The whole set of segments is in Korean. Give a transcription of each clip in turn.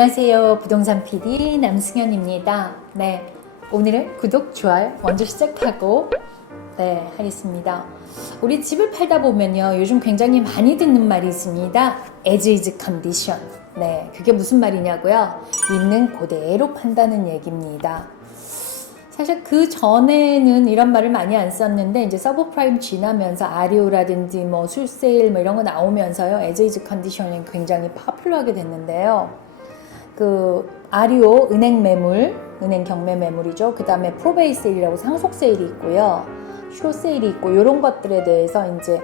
네, 안녕하세요. 부동산 PD 남승현입니다. 네, 오늘은 구독, 좋아요 먼저 시작하고 네, 하겠습니다. 우리 집을 팔다 보면요. 요즘 굉장히 많이 듣는 말이 있습니다. as is condition. 네, 그게 무슨 말이냐고요? 있는 그대로 판다는 얘기입니다. 사실 그 전에는 이런 말을 많이 안 썼는데 이제 서브프라임 지나면서 아리오라든지 뭐 술세일 뭐 이런 거 나오면서요 에제이즈 컨디션이 굉장히 파퓰러하게 됐는데요. 그 아리오 은행 매물, 은행 경매 매물이죠. 그 다음에 프로베이 세일이라고 상속 세일이 있고요. 쇼 세일이 있고 이런 것들에 대해서 이제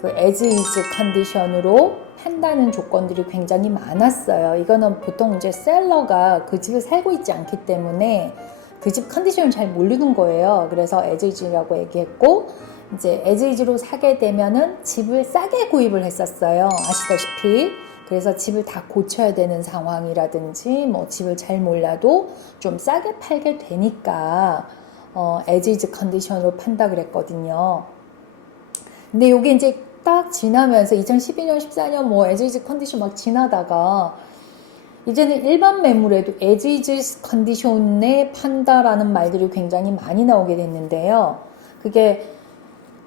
그 에즈 이즈 컨디션으로 판다는 조건들이 굉장히 많았어요. 이거는 보통 이제 셀러가 그 집에 살고 있지 않기 때문에 그 집 컨디션을 잘 모르는 거예요. 그래서 에즈 이즈라고 얘기했고 이제 에즈 이즈로 사게 되면은 집을 싸게 구입을 했었어요. 아시다시피. 그래서 집을 다 고쳐야 되는 상황이라든지 뭐 집을 잘 몰라도 좀 싸게 팔게 되니까 어, 에즈이즈 컨디션으로 판다 그랬거든요. 근데 이게 이제 딱 지나면서 2012년, 14년 뭐 에즈이즈 컨디션 막 지나다가 이제는 일반 매물에도 에즈이즈 컨디션에 판다라는 말들이 굉장히 많이 나오게 됐는데요. 그게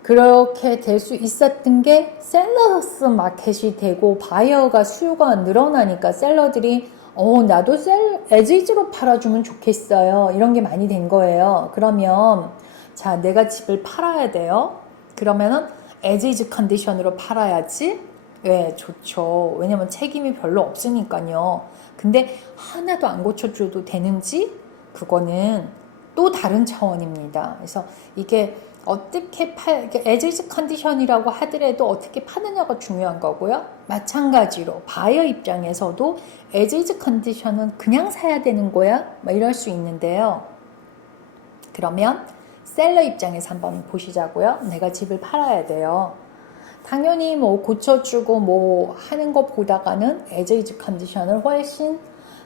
그렇게 될 수 있었던 게 셀러스 마켓이 되고 바이어가 수요가 늘어나니까 셀러들이 어 나도 셀 에즈이즈로 팔아주면 좋겠어요 이런 게 많이 된 거예요. 그러면 자 내가 집을 팔아야 돼요. 그러면은 에즈이즈 컨디션으로 팔아야지. 네, 좋죠. 왜냐면 책임이 별로 없으니까요. 근데 하나도 안 고쳐줘도 되는지 그거는 또 다른 차원입니다. 그래서 이게 어떻게 팔, 에즈이즈 컨디션이라고 하더라도 어떻게 파느냐가 중요한 거고요. 마찬가지로 바이어 입장에서도 에즈이즈 컨디션은 그냥 사야 되는 거야? 뭐 이럴 수 있는데요. 그러면 셀러 입장에서 한번 보시자고요. 내가 집을 팔아야 돼요. 당연히 뭐 고쳐주고 뭐 하는 것 보다가는 에즈이즈 컨디션을 훨씬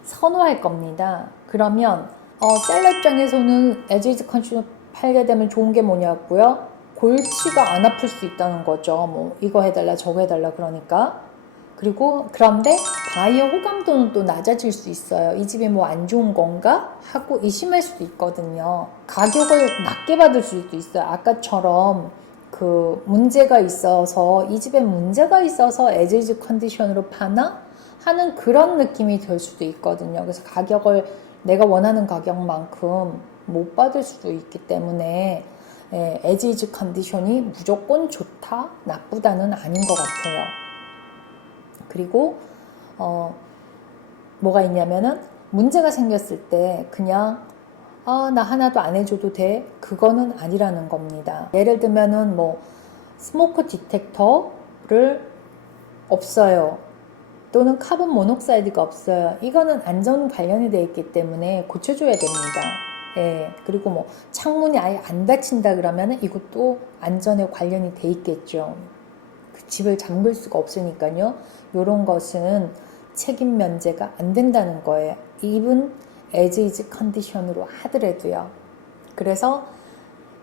선호할 겁니다. 그러면 어, 셀러 입장에서는 에즈이즈 컨디션 팔게 되면 좋은 게 뭐냐고요? 골치가 안 아플 수 있다는 거죠. 뭐 이거 해달라 저거 해달라 그러니까. 그리고 그런데 바이어 호감도는 또 낮아질 수 있어요. 이 집이 뭐 안 좋은 건가 하고 의심할 수도 있거든요. 가격을 낮게 받을 수도 있어요. 아까처럼 그 문제가 있어서 이 집에 문제가 있어서 에즈이즈 컨디션으로 파나 하는 그런 느낌이 들 수도 있거든요. 그래서 가격을 내가 원하는 가격만큼 못 받을 수도 있기 때문에 예, 에즈이즈 컨디션이 무조건 좋다 나쁘다는 아닌 것 같아요. 그리고 어, 뭐가 있냐면은 문제가 생겼을 때 그냥 아, 나 하나도 안 해줘도 돼. 그거는 아니라는 겁니다. 예를 들면은 뭐, 스모크 디텍터를 없어요. 또는 카본 모녹사이드가 없어요. 이거는 안전 관련이 되어 있기 때문에 고쳐줘야 됩니다. 예. 그리고 뭐, 창문이 아예 안 닫힌다 그러면은 이것도 안전에 관련이 돼 있겠죠. 그 집을 잠글 수가 없으니까요. 요런 것은 책임 면제가 안 된다는 거예요. 이분 에즈이즈 컨디션으로 하더라도요. 그래서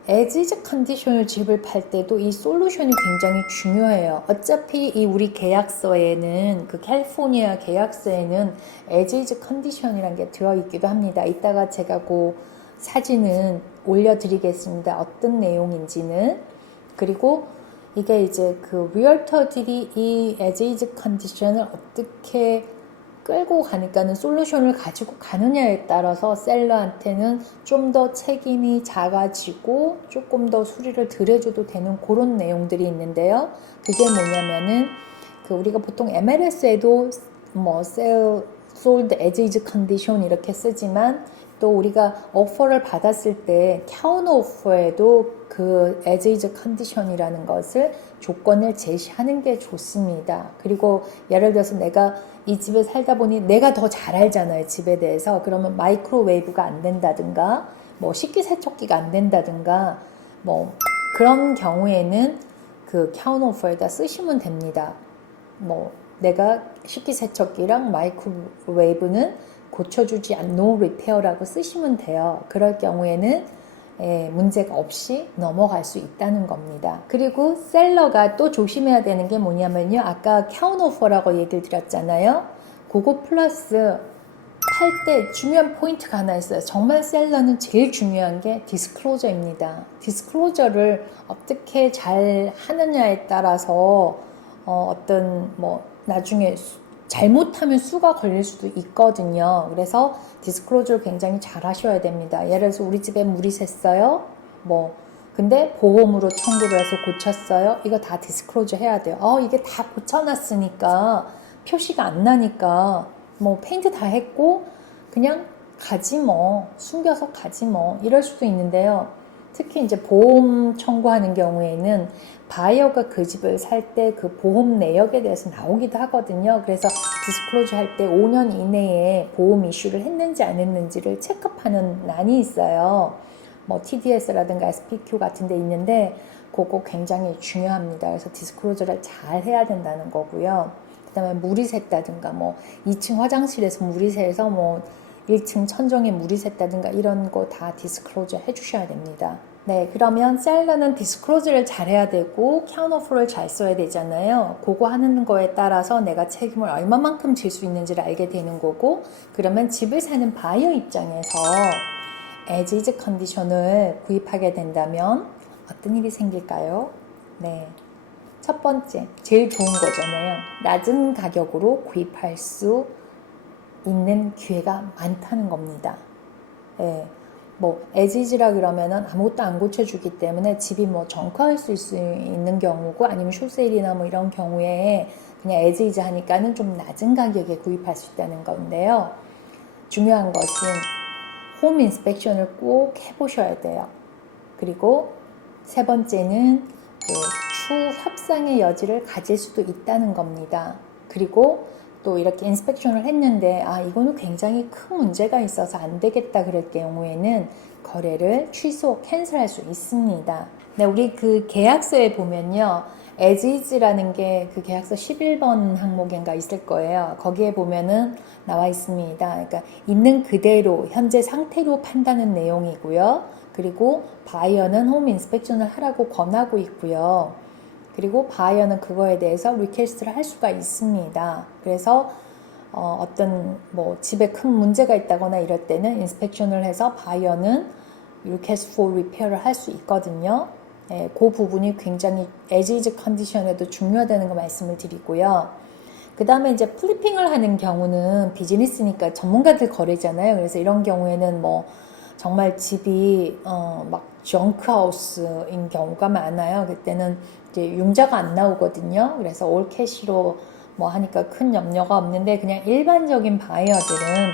에즈이즈 컨디션을 집을 팔 때도 이 솔루션이 굉장히 중요해요. 어차피 이 우리 계약서에는 그 캘리포니아 계약서에는 에즈이즈 컨디션이란 게 들어있기도 합니다. 이따가 제가 그 사진은 올려드리겠습니다. 어떤 내용인지는 그리고 이게 이제 그 리얼터들이 이 에즈이즈 컨디션을 어떻게 끌고 가니까는 솔루션을 가지고 가느냐에 따라서 셀러한테는 좀 더 책임이 작아지고 조금 더 수리를 덜해줘도 되는 그런 내용들이 있는데요. 그게 뭐냐면은 그 우리가 보통 MLS에도 뭐 셀, sold as is condition 이렇게 쓰지만 또 우리가 오퍼를 받았을 때 카운터 오퍼에도 그 as is condition이라는 것을 조건을 제시하는 게 좋습니다. 그리고 예를 들어서 내가 이 집에 살다 보니 내가 더 잘 알잖아요. 집에 대해서. 그러면 마이크로웨이브가 안 된다든가 뭐 식기세척기가 안 된다든가 뭐 그런 경우에는 그 카운터 오퍼에다 쓰시면 됩니다. 뭐 내가 식기세척기랑 마이크로웨이브는 고쳐주지 않 no repair라고 쓰시면 돼요. 그럴 경우에는 예, 문제가 없이 넘어갈 수 있다는 겁니다. 그리고 셀러가 또 조심해야 되는 게 뭐냐면요. 아까 카운오퍼라고 얘기를 드렸잖아요. 그거 플러스 팔 때 중요한 포인트가 하나 있어요. 정말 셀러는 제일 중요한 게 디스클로저입니다. 디스클로저를 어떻게 잘 하느냐에 따라서 어, 어떤 뭐 나중에 수- 잘못하면 수가 걸릴 수도 있거든요. 그래서 디스클로저를 굉장히 잘 하셔야 됩니다. 예를 들어서 우리 집에 물이 샜어요. 뭐 근데 보험으로 청구를 해서 고쳤어요. 이거 다 디스클로저 해야 돼요. 어, 이게 다 고쳐놨으니까 표시가 안 나니까 뭐 페인트 다 했고 그냥 가지 뭐 숨겨서 가지 뭐 이럴 수도 있는데요. 특히 이제 보험 청구하는 경우에는 바이어가 그 집을 살 때 그 보험 내역에 대해서 나오기도 하거든요. 그래서 디스클로저 할때 5년 이내에 보험 이슈를 했는지 안 했는지를 체크하는 난이 있어요. 뭐 TDS라든가 SPQ 같은 데 있는데 그거 굉장히 중요합니다. 그래서 디스클로저를 잘 해야 된다는 거고요. 그다음에 물이 샜다든가 뭐 2층 화장실에서 물이 새서 뭐 1층 천정에 물이 샜다든가 이런 거 다 디스클로저 해주셔야 됩니다. 네, 그러면 셀러는 디스클로저를 잘 해야 되고 카운터포를 잘 써야 되잖아요. 그거 하는 거에 따라서 내가 책임을 얼마만큼 질 수 있는지를 알게 되는 거고 그러면 집을 사는 바이어 입장에서 에지즈 컨디션을 구입하게 된다면 어떤 일이 생길까요? 네. 첫 번째, 제일 좋은 거잖아요. 낮은 가격으로 구입할 수 있는 기회가 많다는 겁니다. 예. 뭐, 에지즈라 그러면은 아무것도 안 고쳐주기 때문에 집이 뭐 정화할 수 있- 있는 경우고 아니면 쇼세일이나 뭐 이런 경우에 그냥 에지즈 하니까는 좀 낮은 가격에 구입할 수 있다는 건데요. 중요한 것은 홈 인스펙션을 꼭 해보셔야 돼요. 그리고 세 번째는 그 추후 협상의 여지를 가질 수도 있다는 겁니다. 그리고 또 이렇게 인스펙션을 했는데 아 이거는 굉장히 큰 문제가 있어서 안 되겠다 그럴 경우에는 거래를 취소, 캔슬할 수 있습니다. 네, 우리 그 계약서에 보면요. 에지즈라는 게 그 계약서 11번 항목인가 있을 거예요. 거기에 보면은 나와 있습니다. 그러니까 있는 그대로 현재 상태로 판단한 내용이고요. 그리고 바이어는 홈 인스펙션을 하라고 권하고 있고요. 그리고 바이어는 그거에 대해서 리퀘스트를 할 수가 있습니다. 그래서 어, 어떤 뭐 집에 큰 문제가 있다거나 이럴 때는 인스펙션을 해서 바이어는 request for repair를 할 수 있거든요. 예, 그 부분이 굉장히 as-is 컨디션에도 중요하다는 거 말씀을 드리고요. 그 다음에 이제 플리핑을 하는 경우는 비즈니스니까 전문가들 거래잖아요. 그래서 이런 경우에는 뭐 정말 집이 어 막 정크하우스인 경우가 많아요. 그때는 이제 융자가 안 나오거든요. 그래서 올 캐시로 뭐 하니까 큰 염려가 없는데 그냥 일반적인 바이어들은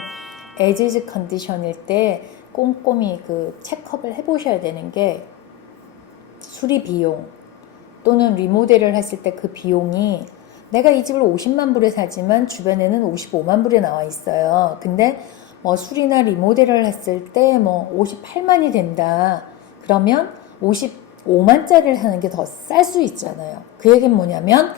에지즈 컨디션일 때 꼼꼼히 그 체크업을 해보셔야 되는 게 수리 비용 또는 리모델을 했을 때 그 비용이 내가 이 집을 50만 불에 사지만 주변에는 55만 불에 나와 있어요. 근데 뭐 수리나 리모델을 했을 때 뭐 58만이 된다. 그러면 55만짜리를 하는 게 더 쌀 수 있잖아요. 그 얘기는 뭐냐면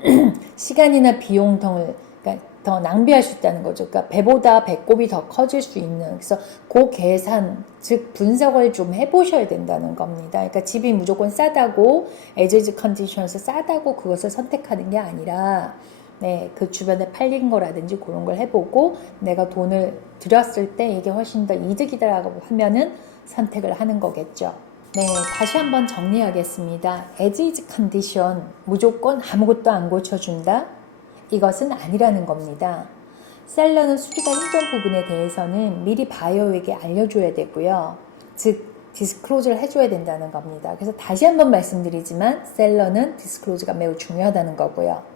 시간이나 비용 등을 그러니까 더 낭비할 수 있다는 거죠. 그러니까 배보다 배꼽이 더 커질 수 있는 그래서 그 계산 즉 분석을 좀 해보셔야 된다는 겁니다. 그러니까 집이 무조건 싸다고 에지즈 컨디션에서 싸다고 그것을 선택하는 게 아니라 네, 그 주변에 팔린 거라든지 그런 걸 해보고 내가 돈을 들였을 때 이게 훨씬 더 이득이다라고 하면은 선택을 하는 거겠죠. 네, 다시 한번 정리하겠습니다. as is condition, 무조건 아무것도 안 고쳐준다? 이것은 아니라는 겁니다. 셀러는 수리가 힘든 부분에 대해서는 미리 바이어에게 알려줘야 되고요. 즉, 디스클로즈를 해줘야 된다는 겁니다. 그래서 다시 한번 말씀드리지만 셀러는 디스클로즈가 매우 중요하다는 거고요.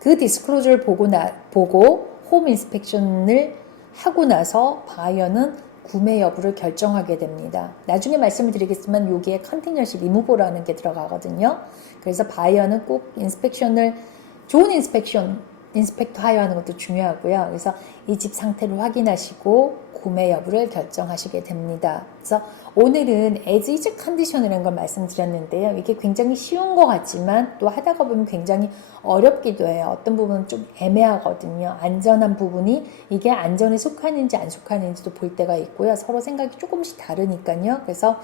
그 디스클로즈를 보고 나, 보고 홈 인스펙션을 하고 나서 바이어는 구매 여부를 결정하게 됩니다. 나중에 말씀을 드리겠지만 여기에 컨테이너시 리무버라는 게 들어가거든요. 그래서 바이어는 꼭 인스펙션을 좋은 인스펙션 인스펙터 하여 하는 것도 중요하고요. 그래서 이 집 상태를 확인하시고 구매 여부를 결정하시게 됩니다. 그래서 오늘은 as is 컨디션이라는 걸 말씀드렸는데요. 이게 굉장히 쉬운 것 같지만 또 하다가 보면 굉장히 어렵기도 해요. 어떤 부분은 좀 애매하거든요. 안전한 부분이 이게 안전에 속하는지 안 속하는지도 볼 때가 있고요. 서로 생각이 조금씩 다르니까요. 그래서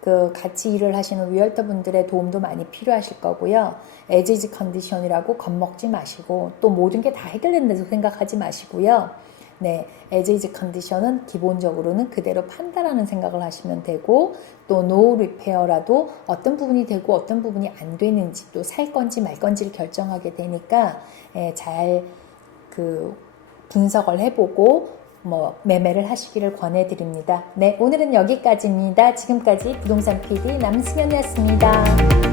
그 같이 일을 하시는 리얼터 분들의 도움도 많이 필요하실 거고요. 에지지 컨디션이라고 겁먹지 마시고 또 모든 게 다 해결된다고 생각하지 마시고요. 네, 에지지 컨디션은 기본적으로는 그대로 판다라는 생각을 하시면 되고 또노 리페어라도 어떤 부분이 되고 어떤 부분이 안 되는지 또 살 건지 말 건지를 결정하게 되니까 예, 잘그 분석을 해보고 뭐 매매를 하시기를 권해드립니다. 네, 오늘은 여기까지입니다. 지금까지 부동산 PD 남승현이었습니다.